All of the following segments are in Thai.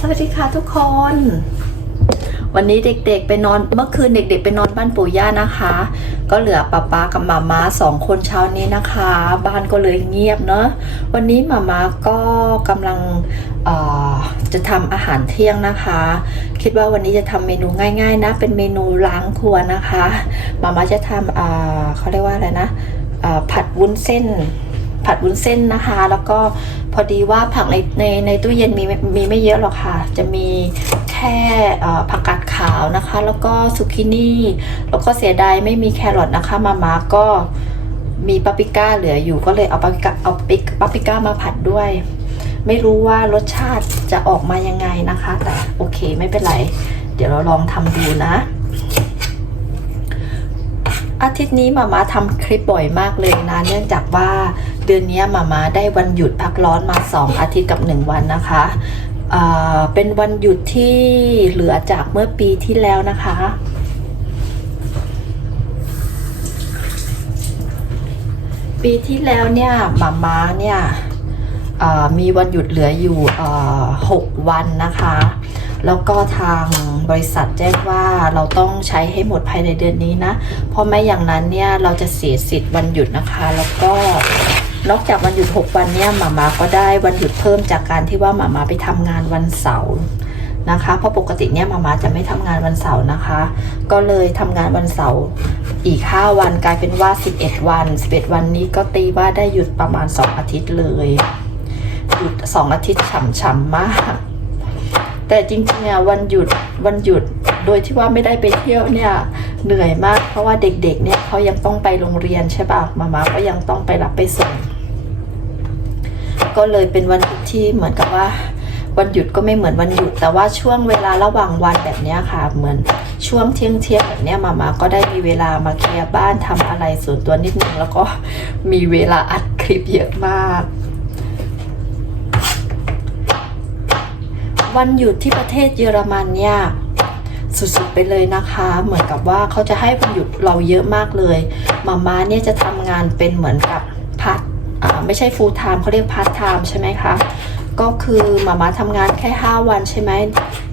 สวัสดีค่ะทุกคน วันนี้เด็กๆไปนอนเมื่อคืนเด็ก ๆ ไปนอนบ้านปู่ย่านะคะ ก็เหลือป๊าป๊ากับมาม่าสองคนเช้านี้นะคะ บ้านก็เลยเงียบเนอะวันนี้มาม่าก็กำลังจะทำอาหารเที่ยงนะคะ คิดว่าวันนี้จะทำเมนูง่าย ๆ นะ เป็นเมนูล้างครัวนะคะมาม่าจะทำเอ่อเขาเรียกว่าอะไรนะผัดวุ้นเส้น ผัดวุ้นเส้นนะคะ แล้วก็พอดีว่าผักในในในตู้เย็นมีมีไม่เยอะหรอกค่ะ จะมีแค่ผักกาดขาวนะคะ แล้วก็ซุกินี่ แล้วก็เสียดายไม่มีแครอทนะคะ มาม่าก็มีปาปริก้าเหลืออยู่ก็เลยเอาปาปริก้าเอาปิกปาปริก้ามาผัดด้วย ไม่รู้ว่ารสชาติจะออกมายังไงนะคะ แต่โอเคไม่เป็นไร เดี๋ยวเราลองทำดูนะ อาทิตย์นี้มาม่าทำคลิปบ่อยมากเลยนะ เนื่องจากว่าเดือนนี้มาม่าได้วันหยุดพักร้อนมา 2 อาทิตย์กับ 1 วันนะคะเป็นวันหยุดที่เหลือจากเมื่อปีที่แล้วนะคะ ปีที่แล้วเนี่ยมาม่าเนี่ยมีวันหยุดเหลืออยู่อ่าหกวันนะคะ แล้วก็ทางบริษัทแจ้งว่าเราต้องใช้ให้หมดภายในเดือนนี้นะ เพราะไม่อย่างนั้นเนี่ยเราจะเสียสิทธิ์วันหยุดนะคะ แล้วก็นอกจากวันหยุด 6 วันเนี่ยหมามาก็ได้วันหยุดเพิ่มจากการที่ว่าหมามาไปทำงานวันเสาร์นะคะ เพราะปกติเนี่ยหมามาจะไม่ทำงานวันเสาร์นะคะ ก็เลยทำงานวันเสาร์อีก 5 วันกลายเป็นว่า 11 วัน 11 วันนี้ก็ตีว่าได้หยุดประมาณ 2 อาทิตย์เลย หยุด 2 อาทิตย์ฉ่ำๆมาก แต่จริงๆอะวันหยุดวันหยุดโดยที่ว่าไม่ได้ไปเที่ยวเนี่ยเหนื่อยมาก เพราะว่าเด็กๆเนี่ยเขายังต้องไปโรงเรียนใช่ป่ะมาม่าก็ยังต้องไปรับไปส่งก็เลยเป็นวันหยุดที่เหมือนกับว่าวันหยุดก็ไม่เหมือนวันหยุด แต่ว่าช่วงเวลาระหว่างวันแบบเนี้ยค่ะ เหมือนช่วงเที่ยงเที่ยงแบบเนี้ยมามาก็ได้มีเวลามาเคลียร์บ้านทำอะไรส่วนตัวนิดนึงแล้วก็มีเวลาอัดคลิปเยอะมาก วันหยุดที่ประเทศเยอรมันเนี่ยสุดๆไปเลยนะคะ เหมือนกับว่าเขาจะให้วันหยุดเราเยอะมากเลยมาม่าเนี่ยจะทำงานเป็นเหมือนกับพาร์ทไม่ใช่ full time เขาเรียก part time ใช่ไหมคะก็คือมาม่าทำงานแค่ 5 วันใช่ไหม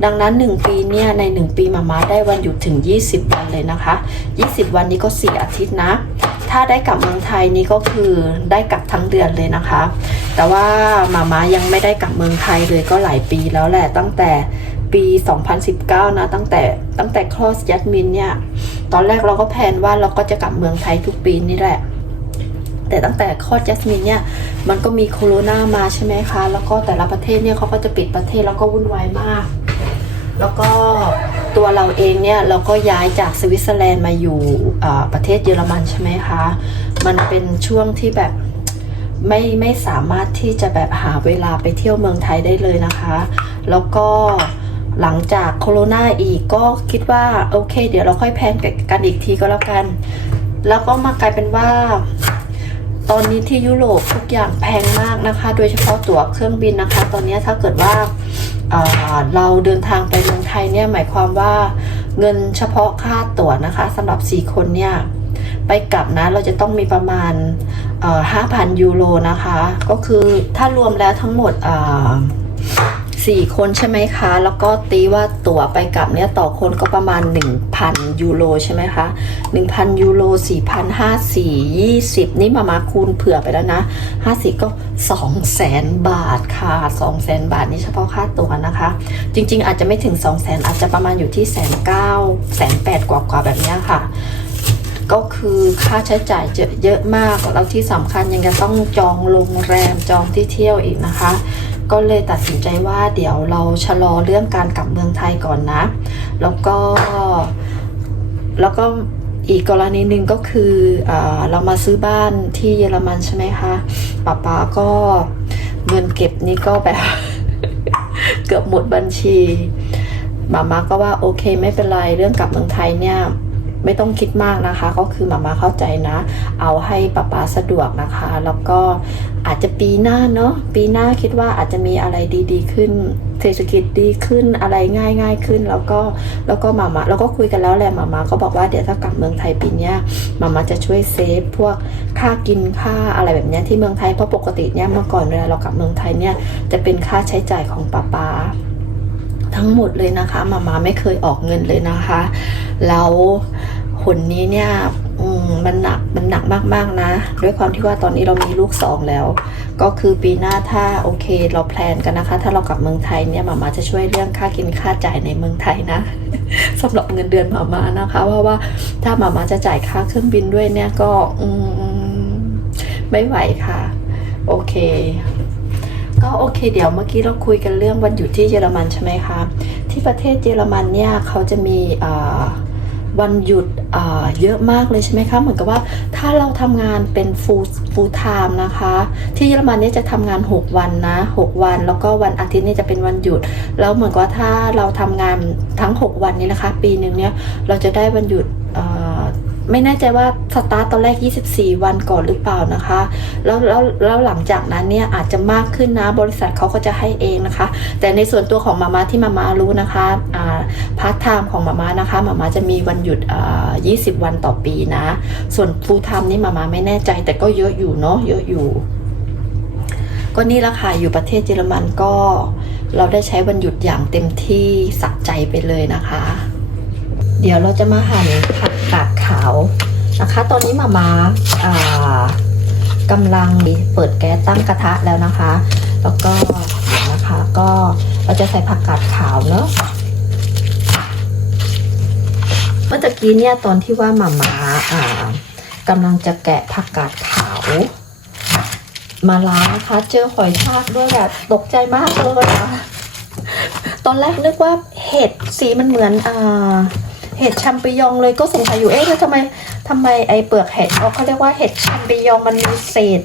ดังนั้น 1 ปีเนี่ยใน 1 ปีมาม่าได้วันหยุดถึง 20 วันเลยนะคะ 20 วันนี้ก็ 4 อาทิตย์นะ ถ้าได้กลับเมืองไทยนี่ก็คือได้กลับทั้งเดือนเลยนะคะ แต่ว่ามาม่ายังไม่ได้กลับเมืองไทยเลยก็หลายปีแล้วแหละตั้งแต่ปี 2019 นะ ตั้งแต่ตั้งแต่คลอสยัดมินเนี่ย ตอนแรกเราก็แพลนว่าเราก็จะกลับเมืองไทยทุกปีนี่แหละ แต่ตั้งแต่คลอดจัสมินเนี่ย มันก็มีโควิดมาใช่ไหมคะ แล้วก็แต่ละประเทศเนี่ยเขาก็จะปิดประเทศแล้วก็วุ่นวายมาก แล้วก็ ตัวเราเองเนี่ยเราก็ย้ายจากสวิตเซอร์แลนด์มาอยู่ประเทศเยอรมันใช่ไหมคะ มันเป็นช่วงที่แบบไม่ไม่สามารถที่จะแบบหาเวลาไปเที่ยวเมืองไทยได้เลยนะคะ แล้วก็หลังจากโควิดอีกก็คิดว่าโอเค เดี๋ยวเราค่อยแพนกันอีกทีก็แล้วกัน แล้วก็มากลายเป็นว่า ตอนนี้ที่ยุโรปทุกอย่างแพงมากนะคะ โดยเฉพาะตั๋วเครื่องบินนะคะ ตอนนี้ถ้าเกิดว่า เราเดินทางไปเมืองไทยเนี่ยหมายความว่าเงินเฉพาะค่าตั๋วนะคะสำหรับ 4 คนเนี่ยไปกลับนะเราจะต้องมีประมาณ 5,000 ยูโรนะคะ ก็คือถ้ารวมแล้วทั้งหมด 4 คนใช่ไหมคะ แล้วก็ตีว่าตั๋วไปกลับเนี่ยต่อคนก็ประมาณ 1,000 ยูโรใช่ไหมคะ 1,000 ยูโร4,054 20 นี่มามาคูณเผื่อไปแล้วนะ 50 ก็ 200,000 บาทค่ะ 200,000 บาทนี่เฉพาะค่าตั๋วนะคะ จริงๆ อาจจะไม่ถึง 200,000 อาจจะประมาณอยู่ที่แสนเก้าแสนแปดกว่ากว่าแบบนี้ค่ะก็คือค่าใช้จ่ายเยอะมากแล้วที่สำคัญยังจะต้องจองโรงแรมจองที่เที่ยวอีกนะคะ ก็เลยตัดสินใจว่าเดี๋ยวเราชะลอเรื่องการกลับเมืองไทยก่อนนะ แล้วก็แล้วก็อีกกรณีหนึ่งก็คืออเรามาซื้อบ้านที่เยอรมันใช่ไหมคะป้าป๊าก็เงินเก็บนี่ก็แบบ เกือบหมดบัญชีมาม่าก็ว่าโอเคไม่เป็นไรเรื่องกลับเมืองไทยเนี่ย ไม่ต้องคิดมากนะคะ ก็คือมาม่าเข้าใจนะ เอาให้ป้าป๊าสะดวกนะคะ แล้วก็อาจจะปีหน้าเนาะปีหน้าคิดว่าอาจจะมีอะไรดีๆ ขึ้นเศรษฐกิจดีขึ้นอะไรง่ายง่ายขึ้น แล้วก็แล้วก็มาม่าแล้วก็คุยกันแล้วแหละมาม่าก็บอกว่าเดี๋ยวถ้ากลับเมืองไทยปีนี้ยมาม่าจะช่วยเซฟพวกค่ากินค่าอะไรแบบนี้ที่เมืองไทยเพราะปกติเนี่ยเมื่อก่อนเวลาเรากลับเมืองไทยเนี่ยจะเป็นค่าใช้จ่ายของป้าป๊า ทั้งหมดเลยนะคะมามาไม่เคยออกเงินเลยนะคะ แล้วหนนี้เนี่ยมมันหนักมันหนักมากๆนะ ด้วยความที่ว่าตอนนี้เรามีลูกสองแล้ว ก็คือปีหน้าถ้าโอเคเราแพลนกันนะคะ ถ้าเรากลับเมืองไทยเนี่ยมามาจะช่วยเรื่องค่ากินค่าจ่ายในเมืองไทยนะสำหรับเงินเดือนมามานะคะเพราะว่าถ้ามามาจะจ่ายค่าเครื่องบินด้วยเนี่ยก็อืไม่ไหวค่ะ โอเค ก็โอเค เดี๋ยวเมื่อกี้เราคุยกันเรื่องวันหยุดที่เยอรมันใช่ไหมคะที่ประเทศเยอรมันเนี่ยเขาจะมีวันหยุดเยอะมากเลยใช่ไหมคะเหมือนกับว่าถ้าเราทำงานเป็น full full time นะคะ ที่เยอรมันเนี่ยจะทำงาน 6 วันนะ 6 วัน แล้วก็วันอาทิตย์เนี่ยจะเป็นวันหยุด แล้วเหมือนกับว่าถ้าเราทำงานทั้ง 6 วันนี้นะคะ ปีหนึ่งเนี่ยเราจะได้วันหยุด ไม่แน่ใจว่าสตาร์ตตอนแรก 24 วันก่อนหรือเปล่านะคะ แล้วแล้วแล้วหลังจากนั้นเนี่ยอาจจะมากขึ้นนะ บริษัทเขาก็จะให้เองนะคะ แต่ในส่วนตัวของมาม่าที่มาม่ารู้นะคะอ่าพาร์ทไทม์ของมาม่านะคะมาม่าจะมีวันหยุดอ่า20 วันต่อปีนะ ส่วนฟูลไทม์นี่มาม่าไม่แน่ใจ แต่ก็เยอะอยู่เนาะเยอะอยู่ก็นี่ละค่ะอยู่ประเทศเยอรมันก็ เราได้ใช้วันหยุดอย่างเต็มที่สะใจไปเลยนะคะ เดี๋ยวเราจะมาหั่นผักกาดขาวนะคะ ตอนนี้มามาอ่ากำลังเปิดแก๊สตั้งกระทะแล้วนะคะ แล้วก็นะคะก็เราจะใส่ผักกาดขาวเนอะเมื่อตะกี้เนี่ยตอนที่ว่ามามาอ่ากำลังจะแกะผักกาดขาว มาล้างนะคะ เจอหอยทากด้วยแบบตกใจมากเลยอะตอนแรกนึกว่าเห็ดสีมันเหมือนอ่า เห็ดแชมปิญองเลยก็สงสัยอยู่เอ๊ะแล้วทำไมทำไมไอเปลือกเห็ดเขาเรียกว่าเห็ดแชมปิญองมันมีเศษ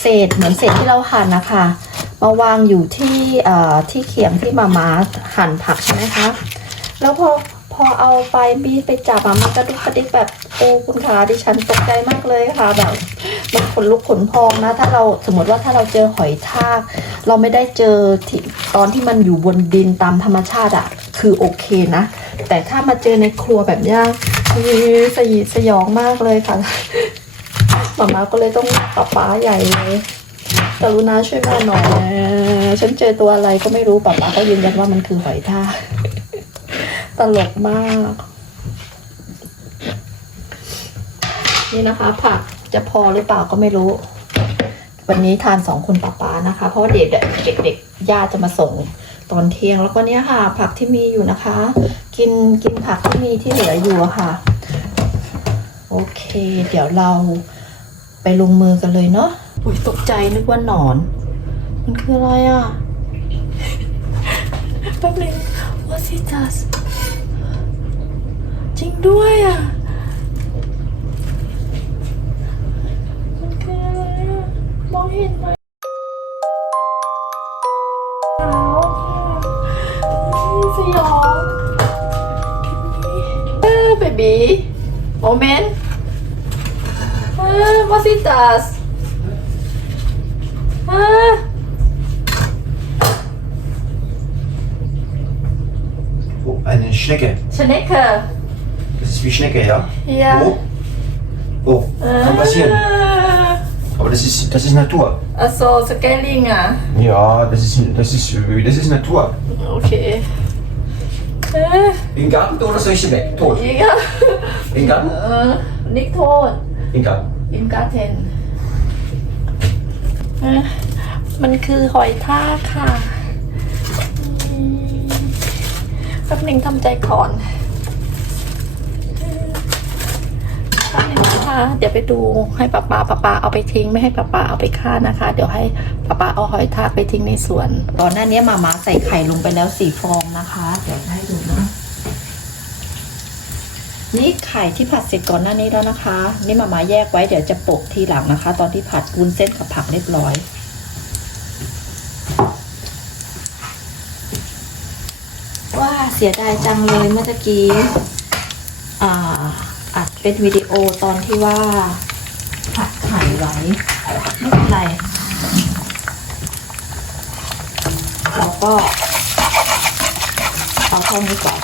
เศษเหมือนเศษที่เราหั่นนะคะมาวางอยู่ที่เอ่อที่เขียงที่มามาหั่นผักใช่ไหมคะแล้วพอพอเอาไปบีบไปจับอะมันกระดุกกระดิกแบบโอ้คุณขาดิฉันตกใจมากเลยค่ะแบบมันขนลุกขนพองนะ ถ้าเราสมมติว่าถ้าเราเจอหอยทาก เราไม่ได้เจอตอนที่มันอยู่บนดินตามธรรมชาติอะคือโอเคนะ แต่ถ้ามาเจอในครัวแบบเนี้ยคือสยดสยองมากเลยค่ะหมามาก็เลยต้องปะป้าใหญ่เลยกรุณาช่วยแม่หน่อยนะฉันเจอตัวอะไรก็ไม่รู้ป้าป้าก็ยืนยันว่ามันคือหอยทากตลกมาก นี่นะคะผักจะพอหรือเปล่าก็ไม่รู้ วันนี้ทานสองคนป้าป้านะคะ เพราะเด็กเด็กเด็กญาติจะมาส่งตอนเที่ยงแล้วก็เนี้ยค่ะ ผักที่มีอยู่นะคะ กินกินผักที่มีที่เหลืออยู่ค่ะ โอเค เดี๋ยวเราไปลงมือกันเลยเนาะอุ้ยตกใจนึกว่าหนอน มันคืออะไรอะแป๊บนึง What's it does จริงด้วย โมเมนต์เออ What's it does เออ Oh, eine Schnecke. ชนิดค่ะ Das ist wie Schnecke, ja? Ja. Oh. Oh, kann passieren. Aber das ist, das ist Natur. also scaling อะ Ja, das ist, das ist, das ist Natur. โอ เคเออ Im Garten oder soll ich sie weg? Tot. อีกอะ Im Garten? เออนิกโทษ Im Garten. อินกาเทนเอ๊ะมันคือหอยทากค่ะอืมแป๊บหนึ่งทำใจก่อนแป๊บหนึ่งนะคะ เดี๋ยวไปดูให้ป้าป้าป้าป้าเอาไปทิ้ง ไม่ให้ป้าป้าเอาไปฆ่านะคะ เดี๋ยวให้ป้าป้าเอาหอยทากไปทิ้งในสวนตอนหน้านี้มาม่าใส่ไข่ลงไปแล้วสี่ฟองนะคะ เดี๋ยวให้ดูนะ นี่ไข่ที่ผัดเสร็จก่อนหน้านี้แล้วนะคะ นี่มามาแยกไว้เดี๋ยวจะโปะทีหลังนะคะ ตอนที่ผัดวุ้นเส้นกับผักเรียบร้อย ว่าเสียดายจังเลยเมื่อกี้อ่าอัดเป็นวิดีโอตอนที่ว่า ผัดไข่ไว้ไม่เป็นไรเราก็เอาเท่านี้ก่อน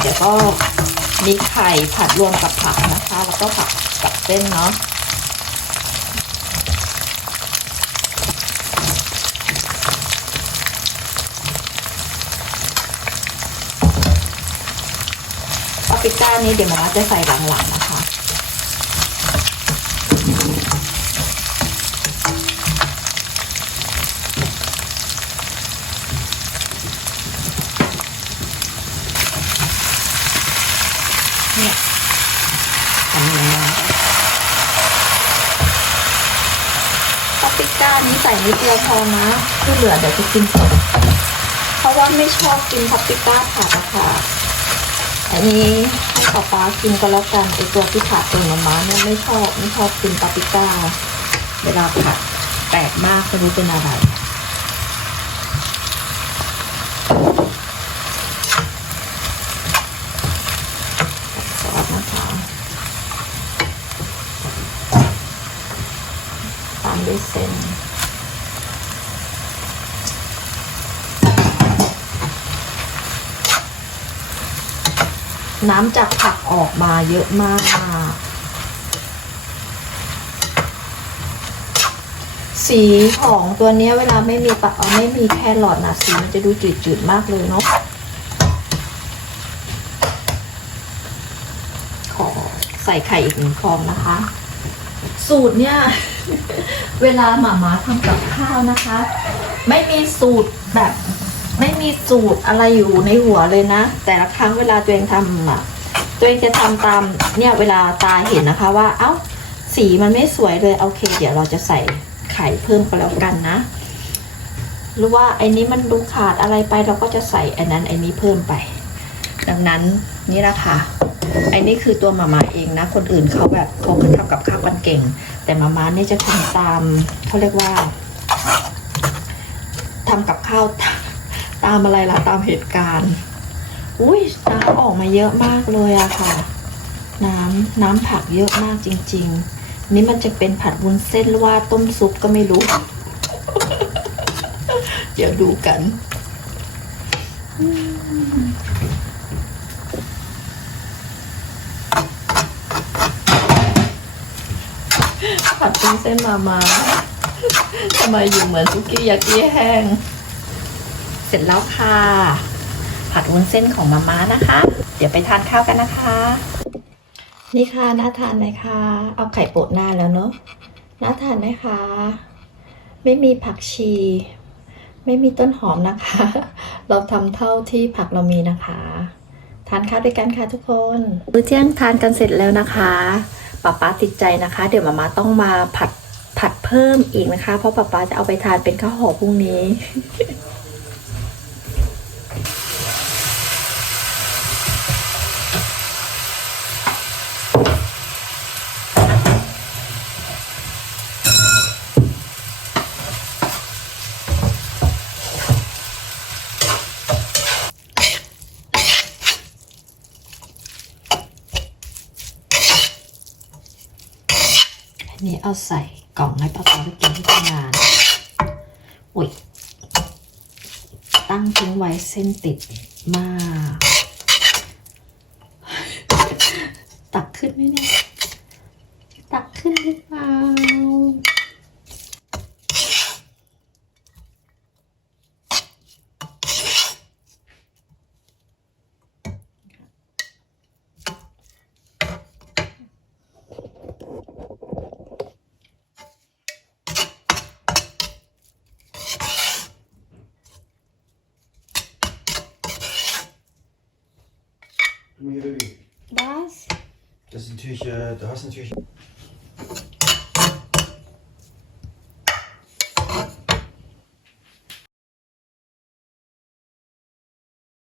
เดี๋ยวก็มีไข่ผัดรวมกับผักนะคะ แล้วก็ผักกับเส้นเนาะปาปริก้านี้เดี๋ยวหมอจะใส่หลังๆนะ ก้านี้ใส่นิดเดียวพอนะที่เหลือเดี๋ยวจะกินสดเพราะว่าไม่ชอบกินปาปิก้าผัดอะค่ะ อันนี้ให้ป๊าป๊ากินก็แล้วกันไอตัวที่ผัดเป็นมาม่าเนี่ยไม่ชอบไม่ชอบกินปาปิก้า เวลาผัดแปลกมากไม่รู้เป็นอะไรซอสนะคะตามด้วยเส้น น้ำจากผักออกมาเยอะมาก สีของตัวนี้เวลาไม่มีปะเอ่อไม่มีแครอทนะสีมันจะดูจืดๆมากเลยเนาะขอใส่ไข่อีกหนึ่งฟองนะคะ สูตรเนี่ย เวลาหมามาทำกับข้าวนะคะ ไม่มีสูตรแบบ มีสูตรอะไรอยู่ในหัวเลยนะ แต่ละครั้งเวลาตัวเองทำอะ ตัวเองจะทำตามเนี่ยเวลาตาเห็นนะคะว่า เอ้า สีมันไม่สวยเลยโอเค เดี๋ยวเราจะใส่ไข่เพิ่มก็แล้วกันนะ หรือว่าไอ้นี้มันดูขาดอะไรไปเราก็จะใส่ไอ้นั้นไอ้นี้เพิ่มไป ดังนั้นนี่แหละค่ะไอ้นี่คือตัวมาม่าเองนะ คนอื่นเขาแบบเขาคือทำกับข้าวกันเก่ง แต่มาม่าเนี่ยจะทำตามเขาเรียกว่าทำกับข้าว ตามอะไรล่ะตามเหตุการณ์ อุ้ยน้ำออกมาเยอะมากเลยอะค่ะ น้ำน้ำผักเยอะมากจริง ๆ นี่มันจะเป็นผัดวุ้นเส้นหรือว่าต้มซุปก็ไม่รู้ เดี๋ยวดูกันผัดวุ้นเส้นมามาทำไมอยู่เหมือนซุกี้ยากี้แห้ง ร็จแล้วค่ะ ผัดวุ้นเส้นของมาม่านะคะ เดี๋ยวไปทานข้าวกันนะคะ นี่ค่ะน่าทานไหมคะ เอาไข่โปะหน้าแล้วเนอะน่าทานไหมคะ ไม่มีผักชี ไม่มีต้นหอมนะคะ เราทำเท่าที่ผักเรามีนะคะทานข้าวด้วยกันค่ะทุกคนมื้อเที่ยงทานกันเสร็จแล้วนะคะป๊าป๊าติดใจนะคะ เดี๋ยวมาม่าต้องมาผัดผัดเพิ่มอีกนะคะ เพราะป๊าป๊าจะเอาไปทานเป็นข้าวห่อพรุ่งนี้ นี้เอาใส่กล่องให้ป้าปอไปกินที่ทำงาน อุ้ย ตั้งทิ้งไว้เส้นติดมาก ตักขึ้นไหมเนี่ย ตักขึ้นหรือเปล่า natürlich, äh, du hast natürlich.